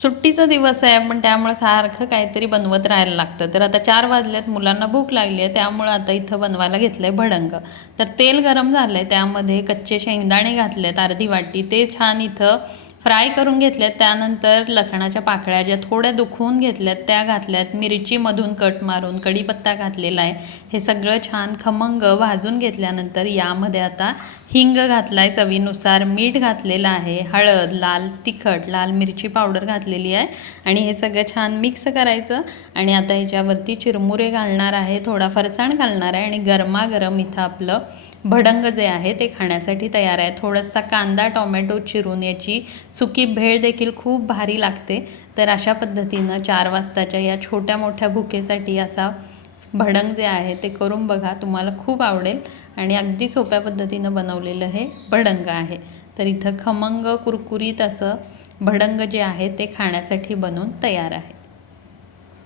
सुट्टीचा दिवस आहे पण त्यामुळे सारखं काहीतरी बनवत राहायला लागतं. तर आता 4 वाजल्यात, मुलांना भूक लागली आहे, त्यामुळे आता इथं बनवायला घेतलंय भडंग. तर तेल गरम झालंय, त्यामध्ये कच्चे शेंगदाणे घातलेत अर्धी वाटी, ते छान इथं फ्राय करून घेतल्यात. त्यानंतर लसणाच्या पाकळ्या ज्या थोड्या दुखवून घेतल्यात त्या घातल्यात, मिरचीमधून कट मारून कढीपत्ता घातलेला आहे. हे सगळं छान खमंग भाजून घेतल्यानंतर यामध्ये आता हिंग घातलाय, चवीनुसार मीठ घातलेलं आहे, हळद, लाल तिखट, लाल मिरची पावडर घातलेली आहे आणि हे सगळं छान मिक्स करायचं. आणि आता ह्याच्यावरती चिरमुरे घालणार आहे, थोडा फरसाण घालणार आहे आणि गरमागरम इथं आपलं भडंग जे आहे ते खाण्यासाठी तयार आहे. थोडासा कांदा टोमॅटो चिरून याची सुकी भेळ देखील खूप भारी लागते. तर अशा पद्धतीनं 4 वाजताच्या या छोट्या मोठ्या भुकेसाठी असा भडंग जे आहे ते करून बघा, तुम्हाला खूप आवडेल. आणि अगदी सोप्या पद्धतीनं बनवलेलं हे भडंग आहे. तर इथं खमंग कुरकुरीत असं भडंग जे आहे ते खाण्यासाठी बनवून तयार आहे.